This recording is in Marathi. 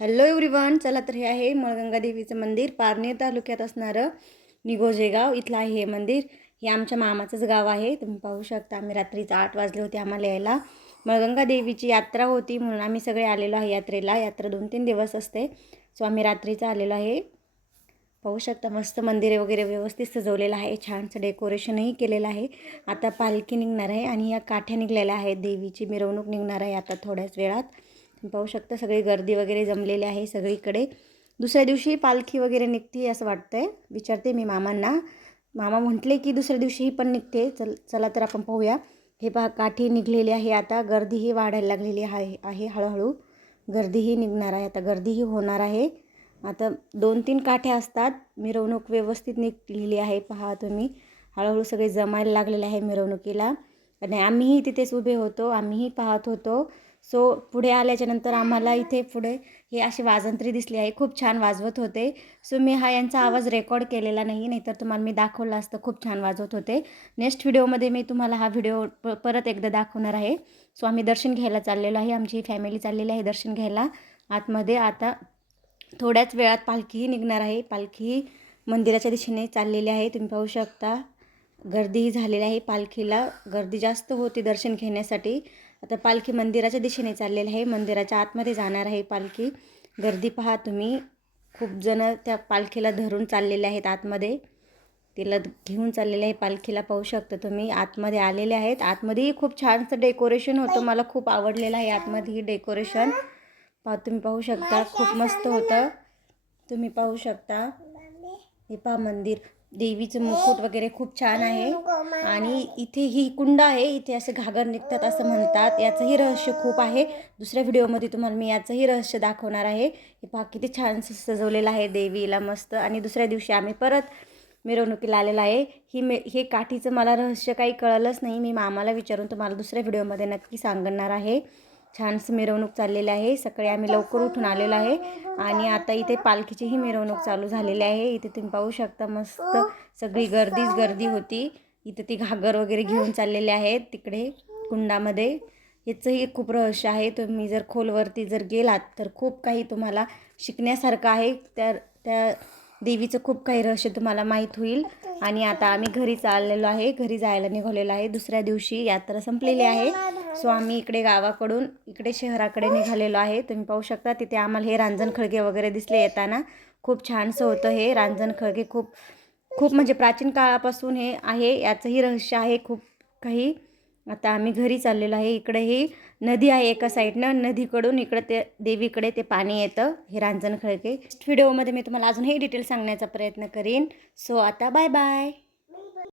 हॅलो एव्हरीवन चला तर हे आहे मळगंगा देवीचं मंदिर. पारनेर तालुक्यात असणारं निगोजे गाव इथलं आहे हे मंदिर. हे आमच्या मामाचंच गाव आहे. तुम्ही पाहू शकता आम्ही रात्रीचं आठ वाजले होते आम्हाला यायला. मळगंगा देवीची यात्रा होती म्हणून आम्ही सगळे आलेलो आहे यात्रेला. यात्रा दोन तीन दिवस असते. सो आम्ही रात्रीचं आलेलो आहे. पाहू शकता मस्त मंदिरे वगैरे व्यवस्थित सजवलेलं आहे. छानसं डेकोरेशनही केलेलं आहे. आता पालखी निघणार आहे आणि या काठ्या निघलेल्या आहेत. देवीची मिरवणूक निघणार आहे आता थोड्याच वेळात. पाहू शकता सगळी गर्दी वगैरे जमलेली आहे सगळीकडे. दुसऱ्या दिवशी पालखी वगैरे निघते असं वाटतंय. विचारते मी मामांना. मामा म्हटले की दुसऱ्या दिवशीही पण निघते. चल चला तर आपण पाहूया. हे पहा काठी निघलेली आहे आता. गर्दीही वाढायला लागलेली आहे आहे हळूहळू. गर्दीही निघणार आहे आता. गर्दीही होणार आहे. आता दोन तीन काठ्या असतात. मिरवणूक व्यवस्थित निघलेली आहे. पहा तुम्ही. हळूहळू सगळे जमायला लागलेले आहे मिरवणुकीला. आणि आम्हीही तिथेच उभे होतो. आम्हीही पाहत होतो. सो पुढे आल्याच्यानंतर आम्हाला इथे पुढे हे अशी वाजंत्री दिसली आहे. खूप छान वाजवत होते. सो मी हा यांचा आवाज रेकॉर्ड केलेला नाही नाहीतर तुम्हाला मी दाखवला असतं. खूप छान वाजवत होते. नेक्स्ट व्हिडिओमध्ये मी तुम्हाला हा व्हिडिओ प परत एकदा दाखवणार आहे. सो आम्ही दर्शन घ्यायला चाललेलो आहे. आमची फॅमिली चाललेली आहे दर्शन घ्यायला. आतमध्ये आता थोड्याच वेळात पालखीही निघणार आहे. पालखी मंदिराच्या दिशेने चाललेली आहे. तुम्ही पाहू शकता गर्दीही झालेली आहे पालखीला. गर्दी जास्त होती दर्शन घेण्यासाठी. आता पालखी मंदिराच्या दिशेने चाललेली आहे. मंदिराच्या आतमध्ये जाणार आहे पालखी. गर्दी पहा तुम्ही. खूप जण त्या पालखीला धरून चाललेले आहेत आतमध्ये. तिला घेऊन चाललेले आहे पालखीला पाहू शकता तुम्ही. आतमध्ये आलेले आहेत. आतमध्येही खूप छानसं डेकोरेशन होतं. मला खूप आवडलेलं आहे आतमध्येही डेकोरेशन. पा तुम्ही पाहू शकता. खूप मस्त होतं. तुम्ही पाहू शकता. हे पहा मंदिर. देवीचं मुकुट वगैरे खूप छान आहे. आणि इथे ही कुंड आहे. इथे असे घागर निघतात असं म्हणतात. याचंही रहस्य खूप आहे. दुसऱ्या व्हिडिओमध्ये तुम्हाला मी याचंही रहस्य दाखवणार आहे. हे पहा किती छान सजवलेलं आहे देवीला मस्त. आणि दुसऱ्या दिवशी आम्ही परत मिरवणुकीला आलेला आहे. ही मे हे काठीचं मला रहस्य काही कळलंच नाही. मी मामाला विचारून तुम्हाला दुसऱ्या व्हिडिओमध्ये नक्की सांगणार आहे. छानसं मिरवणूक चाललेली आहे. सकाळी आम्ही लवकर उठून आलेलो आहे. आणि आता इथे पालखीचीही मिरवणूक चालू झालेली आहे. इथे तुम्ही पाहू शकता मस्त सगळी गर्दीच गर्दी होती. इथे ती घागर वगैरे घेऊन चाललेले आहेत तिकडे कुंडामध्ये. याचंही खूप रहस्य आहे. तुम्ही जर खोलवरती जर गेलात तर खूप काही तुम्हाला शिकण्यासारखं आहे. त्या त्या देवीचं खूप काही रहस्य तुम्हाला माहीत होईल. आणि आता आम्ही घरी चाललेलो आहे. घरी जायला निघालेलो आहे. दुसऱ्या दिवशी यात्रा संपलेली आहे. सो आम्ही इकडे गावाकडून इकडे शहराकडे निघालेलो आहे. तुम्ही पाहू शकता तिथे आम्हाला हे रांजण खळगे वगैरे दिसले येताना. खूप छानसं होतं हे रांजण खळगे. खूप खूप म्हणजे प्राचीन काळापासून हे आहे याचंही रहस्य आहे. खूप काही आता आम्ही घरी चाललेलो आहे. इकडे ही नदी आहे एका साईडनं. नदीकडून इकडं ते देवीकडे ते पाणी येतं हे रांजण खळगे. व्हिडिओमध्ये मी तुम्हाला अजूनही डिटेल सांगण्याचा प्रयत्न करीन. सो आता बाय बाय